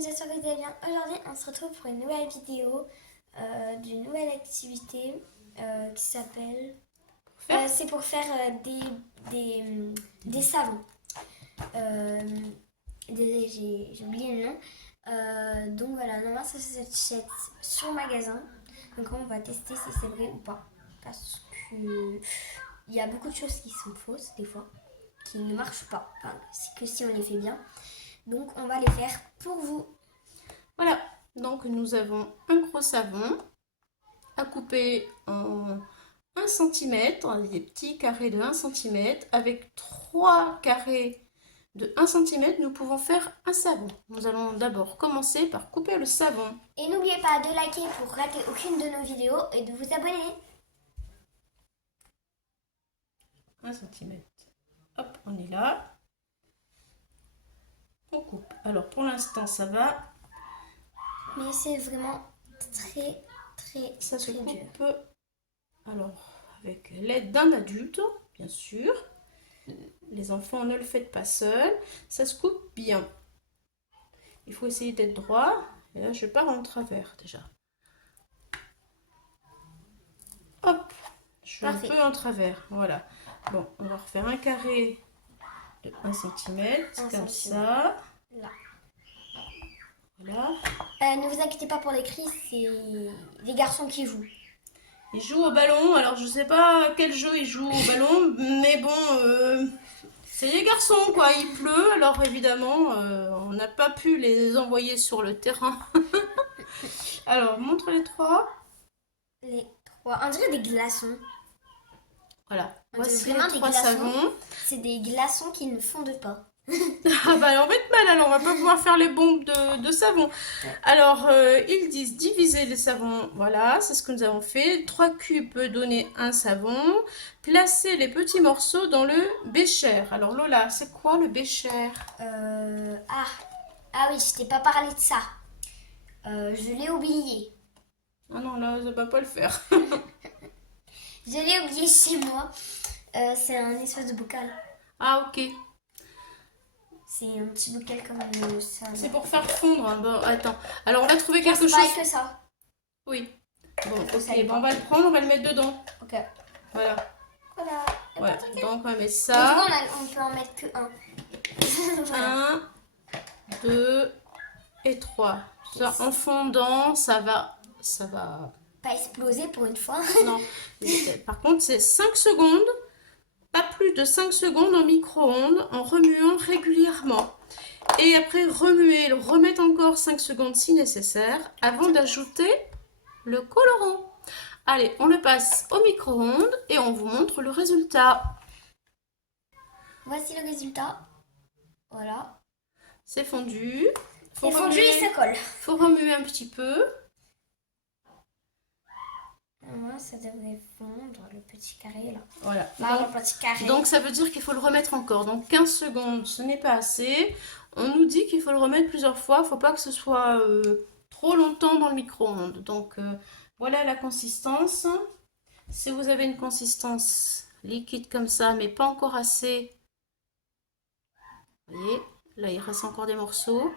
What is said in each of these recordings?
j'espère que vous allez bien. Aujourd'hui, on se retrouve pour une nouvelle vidéo d'une nouvelle activité qui s'appelle... c'est pour faire des savons. Désolée, j'ai oublié le nom. Donc voilà, normalement ça s'achète sur le magasin. Donc on va tester si c'est vrai ou pas. Parce que il y a beaucoup de choses qui sont fausses des fois, qui ne marchent pas. Enfin, c'est que si on les fait bien. Donc on va les faire pour vous. Voilà, donc nous avons un gros savon à couper en 1 cm, des petits carrés de 1 cm. Avec 3 carrés de 1 cm, nous pouvons faire un savon. Nous allons d'abord commencer par couper le savon. Et n'oubliez pas de liker pour rater aucune de nos vidéos et de vous abonner. 1 cm. Hop, on est là. On coupe. Alors pour l'instant ça va. Mais c'est vraiment très Ça se dur. coupe alors avec l'aide d'un adulte, bien sûr. Les enfants, ne le faites pas seul. Ça se coupe bien. Il faut essayer d'être droit. Et là, je pars en travers déjà. Hop, je suis Parfait. un peu en travers. Voilà. Bon, on va refaire un carré de 1 cm, comme ça. Là. Voilà. Ne vous inquiétez pas pour les cris, c'est les garçons qui jouent. Ils jouent au ballon. Alors, je sais pas quel jeu ils jouent au ballon, mais bon, c'est les garçons, quoi. Il pleut, alors évidemment, on n'a pas pu les envoyer sur le terrain. Alors, montre les trois. Les trois, on dirait des glaçons. Voilà, voici vraiment les des 3 glaçons. savons. C'est des glaçons qui ne fondent pas. Ah bah alors on va être mal, alors on va pas pouvoir faire les bombes de savon. Alors ils disent diviser les savons, voilà, c'est ce que nous avons fait. 3 cubes peut donner un savon. Placer les petits morceaux dans le bécher. Alors Lola, c'est quoi le bécher? Ah oui, je t'ai pas parlé de ça. Je l'ai oublié. Ah non, là, ça va pas le faire. Je l'ai oublié chez moi. C'est un espèce de bocal. Ah ok. C'est un petit bocal comme ça. C'est pour faire fondre. Hein. Bon, attends. Alors on va trouver Genre, quelque c'est pareil chose. que ça. Oui. Bon, Ça ok, y est bon, pas. on va le prendre, on va le mettre dedans. Ok. Voilà. Voilà. Ouais. Donc on va mettre Mais ça. du coup, on peut en mettre que un. Voilà. 1, 2 et 3. Ça, en fondant, ça va. Pas exploser pour une fois. Non. Par contre, c'est 5 secondes. Pas plus de 5 secondes en micro-ondes en remuant régulièrement. Et après, remuer, le remettre encore 5 secondes si nécessaire avant d'ajouter le colorant. Allez, on le passe au micro-ondes et on vous montre le résultat. Voici le résultat. Voilà. C'est fondu. C'est fondu et ça colle. Faut remuer un petit peu. Moi, ça devrait fondre le petit carré là. Voilà. Le petit carré. Donc ça veut dire qu'il faut le remettre encore. Donc 15 secondes, ce n'est pas assez. On nous dit qu'il faut le remettre plusieurs fois. Il ne faut pas que ce soit trop longtemps dans le micro-ondes. Donc voilà la consistance. Si vous avez une consistance liquide comme ça, mais pas encore assez, vous voyez, là il reste encore des morceaux,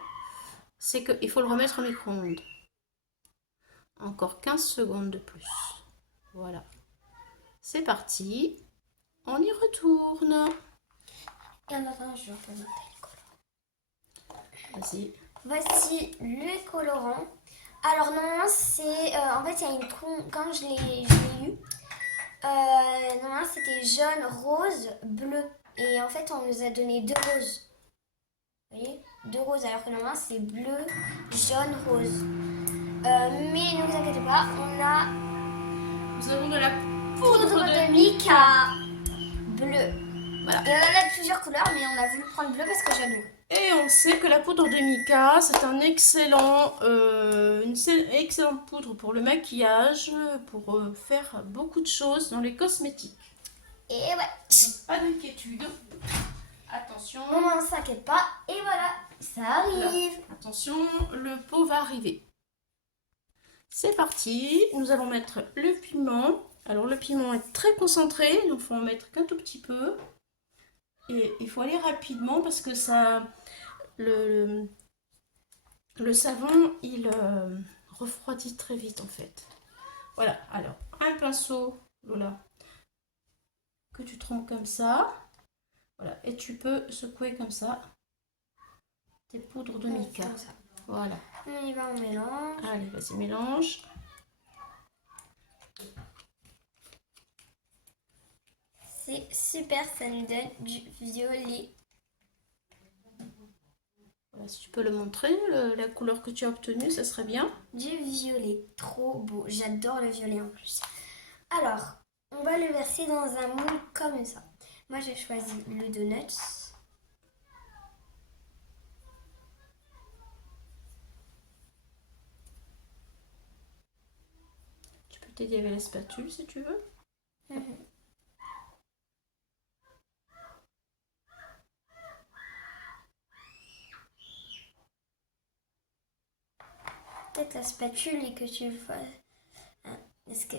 c'est qu'il faut le remettre au micro-ondes. Encore 15 secondes de plus. Voilà. C'est parti. On y retourne. Et en attendant, je vais représenter les colorants. Vas-y. Voici le colorant. Alors normalement c'est... en fait il y a une tronc... Quand je l'ai eu, normalement c'était jaune, rose, bleu. Et en fait on nous a donné 2 roses. Vous voyez, 2 roses alors que normalement c'est bleu, jaune, rose. Mais ne vous inquiétez pas, Nous avons de la poudre de mica bleu. Voilà. Et on en a plusieurs couleurs, mais on a voulu prendre bleu parce que j'adore. Et on sait que la poudre de mica, c'est une excellente poudre pour le maquillage, pour faire beaucoup de choses dans les cosmétiques. Et ouais. Pas d'inquiétude. Attention. On ne s'inquiète pas. Et voilà, ça arrive. Là. Attention, le pot va arriver. C'est parti. Nous allons mettre le piment. Alors le piment est très concentré, donc il faut en mettre qu'un tout petit peu. Et il faut aller rapidement parce que ça, le le savon, il refroidit très vite en fait. Voilà, alors un pinceau, Lola, que tu trempes comme ça. Voilà, et tu peux secouer comme ça tes poudres de mica. Comme ça. Voilà. On y va, on mélange. Allez, vas-y, mélange. C'est super, ça nous donne du violet. Voilà, si tu peux le montrer, la couleur que tu as obtenue, ça serait bien. Du violet, trop beau. J'adore le violet en plus. Alors, on va le verser dans un moule comme ça. Moi, j'ai choisi le donut. Tu peux t'aider avec la spatule si tu veux. Peut-être la spatule et que tu le fasses. Est-ce que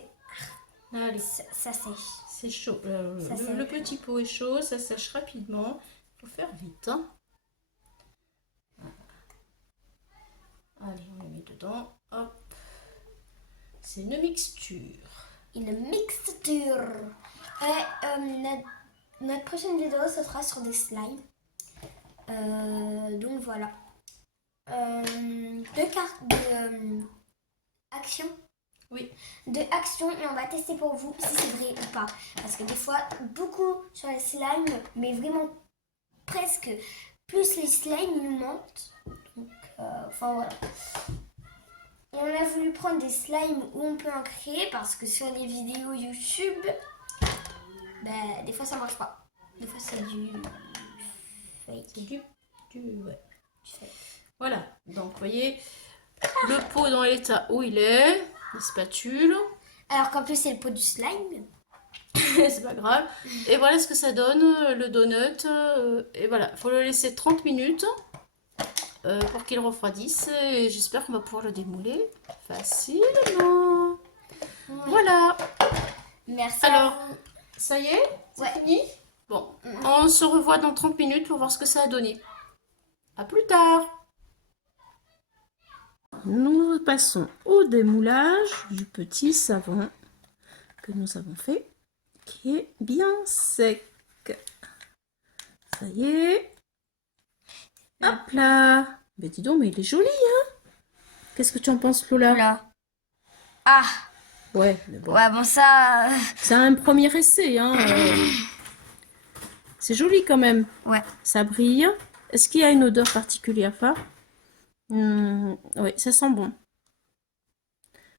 Allez, ça sèche? c'est chaud. Ça sèche. Le petit pot est chaud, ça sèche rapidement. Il faut faire vite. Hein. Allez, on le met dedans. Hop. C'est une mixture. Une mixture. Notre prochaine vidéo, ce sera sur des slimes. Donc voilà. Deux cartes de action. Oui. De action et on va tester pour vous si c'est vrai ou pas. Parce que des fois, beaucoup sur les slimes, mais vraiment presque plus les slimes ils nous mentent. Donc, enfin voilà. Et on a voulu prendre des slimes où on peut en créer parce que sur les vidéos YouTube, ben, des fois ça marche pas. Des fois c'est du fake. C'est du ouais. Du fake. Voilà, donc vous voyez, le pot dans l'état où il est, la spatule, Alors qu'en plus c'est le pot du slime. c'est pas grave. Et voilà ce que ça donne, le donut. Et voilà, il faut le laisser 30 minutes pour qu'il refroidisse. Et j'espère qu'on va pouvoir le démouler facilement. Oui. Voilà. Merci. Alors, à vous. ça y est, c'est Ouais. fini. Bon, on se revoit dans 30 minutes pour voir ce que ça a donné. À plus tard. Nous passons au démoulage du petit savon que nous avons fait, qui est bien sec. Ça y est. Hop là. Mais dis donc, mais il est joli, hein. Qu'est-ce que tu en penses, Lola? Oula. Ah. Ouais, mais bon. Ouais, bon ça. C'est un premier essai, hein. C'est joli quand même. Ouais. Ça brille. Est-ce qu'il y a une odeur particulière, là? Oui, ça sent bon.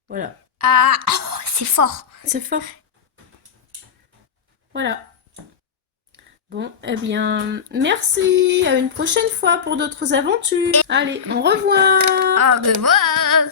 Voilà. Ah, oh, c'est fort. C'est fort. Voilà. Bon, eh bien, merci. À une prochaine fois pour d'autres aventures. Allez, au revoir. Au revoir.